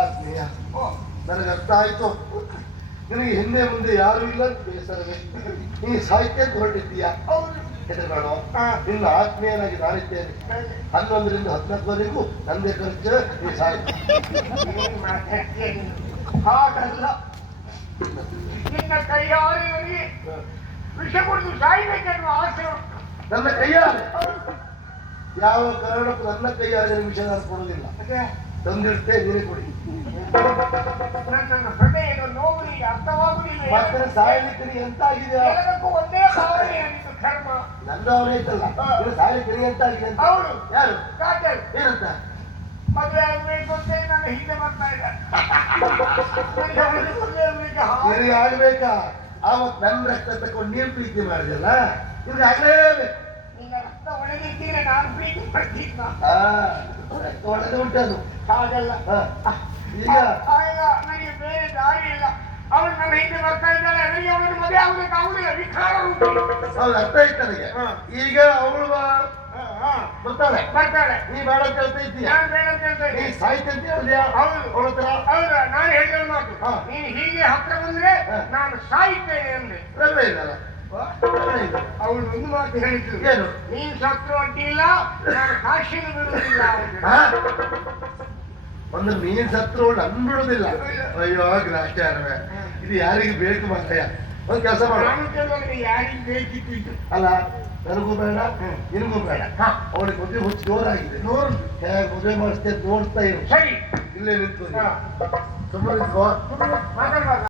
ಆತ್ಮೀಯ, ನನಗೆ ಅರ್ಥ ಆಯ್ತು. ನಿನಗೆ ಹಿಂದೆ ಮುಂದೆ ಯಾರು ಇಲ್ಲ ಅಂತ ಬೇಸರವೇ. ನೀ ಸಾಹಿತ್ಯ ಹೊರಟಿದ್ದೀಯಾ? ಹೆದರಬೇಡ, ನಿನ್ನ ಆತ್ಮೀಯನಾಗಿ ನಾನಿದ್ದೇನೆ. 11ರಿಂದ 14ವರೆಗೂ ನಂದೇ ಖರ್ಚು. ನೀ ಸಾಹಿತ್ಯ ಹಾಗಲ್ಲ, ನಿನ್ನ ಕೈಯಾರೆ ನನಗೆ ವಿಷ ಕೊಟ್ಟು ಸಾಯ್ಬೇಕೆನ್ನುವ ಆಸೆ ಉಂಟು. ನನ್ನ ಕೈಯಾರೆ ಯಾವ ಕಾರಣಕ್ಕೂ ನನ್ನ ಕೈಯಾರೆ ವಿಷಯ ನಾನು ಕೊಡುವುದಿಲ್ಲ. ತಂದಿಡ್ತೇ ನೀನೇ ಕೊಡಿ. ನನ್ನ ಹೃದಯದ ನೋವು ನಿಮಗೆ ಅರ್ಥವಾಗುವುದಿಲ್ಲ. ಮತ್ತೆ ಸಾಯಲಿಕ್ಕೆ ನೀ ಎಂತ ಆಗಿದೆ? ಎಲ್ಲದಕ್ಕೂ ಒಂದೇ ಭಾವನೆ ಆಗಿತ್ತು ಕರ್ಮ. ನನ್ನ ಅವನೇ ಇತ್ತಲ್ಲ, ಸಾಯಲಿಕ್ಕೆ ನೀ ಎಂತ ಆಗಿದೆ ಅಂತ. ಅವಳು ಯಾರು? ಕಾಟಲ್ ಏನಂತ? ಮದುವೆ ಆಗ್ಬೇಕು ಅಂತ ನನ್ನ ಹಿಂದೆ ಬರ್ತಾ ಇಲ್ಲ. ನಿನಗೆ ಆಗ್ಬೇಕಾ? ಆವತ್ತು ನನ್ನ ರಕ್ತ ತಕೊಂಡು ನೀರು ಪ್ರೀತಿ ಮಾಡಿದಲ್ಲ, ನಿಮ್ಗೆ ಆಗ್ಲೇಬೇಕು. ನಿನ್ನ ರಕ್ತ ಒಳಗಿದ್ದೀರ ನಾನು ಪ್ರೀತಿ ಪಡ್ತಿದ್ದ. ರಕ್ತ ಒಳಗೆ ಉಂಟದು. ಹಾಗಲ್ಲ, ಈಗ ನನಗೆ ಬೇರೆ ದಾರಿ ಇಲ್ಲ. ಅವಳು ನನ್ನ ಹಿಂದೆ ಬರ್ತಾ ಇದ್ದಾಳೆ. ನನಗೆ ಅವಳಿಗೆ ಮದುವೆ ಆಗ್ಬೇಕು ಆಗುದಿಲ್ಲ. ವಿಕಾರ ಉಂಟು. ಹೌದು, ಅರ್ಥ ಆಯ್ತು ನನಗೆ. ಈಗ ಅವಳು ಬರ್ತಾಳೆ. ನೀ ಬೇಡ ಅಂತ ಹೇಳ್ತಾ ಇದ್ದೀಯ. ನಾನು ಬೇಡ ಅಂತ ಹೇಳ್ತಾ ನೀ ಇದ್ದೀನಿ. ಸಾಯ್ತು ಅಂತ ಹೇಳಿದ್ಯಾ? ಹೌದು ಅವಳ ಹತ್ರ ಹೌದು, ನಾನು ಹೇಳಿದ ಮಾತು. ನೀನು ಹೀಗೆ ಹತ್ರ ಬಂದ್ರೆ ನಾನು ಸಾಯ್ತೇನೆ ಅಂದೆ. ರಗಳೆ ಇದ್ದಲ್ಲ, ಅವಳು ಒಂದು ಮಾತು ಹೇಳಿದ್ರು. ಏನು? ನೀನು ಸತ್ರು ಅಡ್ಡಿಲ್ಲ, ನಾನು ಕಾಶಿನ ಬಿಡುವುದಿಲ್ಲ. ಒಂದು ನೀನ್ ಸತ್ರು ಅಂದ್ಬಿಡುದಿಲ್ಲ. ಅಯ್ಯೋ ಗ್ರಾಚಾರವೇ, ಇದು ಯಾರಿಗೆ ಬೇಕು ಮಾತಯ್ಯ? ಒಂದ್ ಕೆಲಸ ಮಾಡ. ನಾನು ಕೇಳಿದ್ರೆ ಯಾರಿಗೆ ಬೇಕಿತ್ತು ಇದು? ಅಲ್ಲ, ನನಗೂ ಬೇಡ ನಿನಗೂ ಬೇಡ. ಅವಳಿಗೆ ಮದುವೆ ಹುಚ್ಚು ಜೋರಾಗಿದೆ. ನೋಡು ಹೇಗೆ ಮದುವೆ ಮಾಡಿಸ್ತೇ ನೋಡ್ತಾ ಇರು. ಸರಿ, ಇಲ್ಲೇ ನಿಂತು ಸುಮ್ಮನೆ ಮಾತಾಡುವಾಗ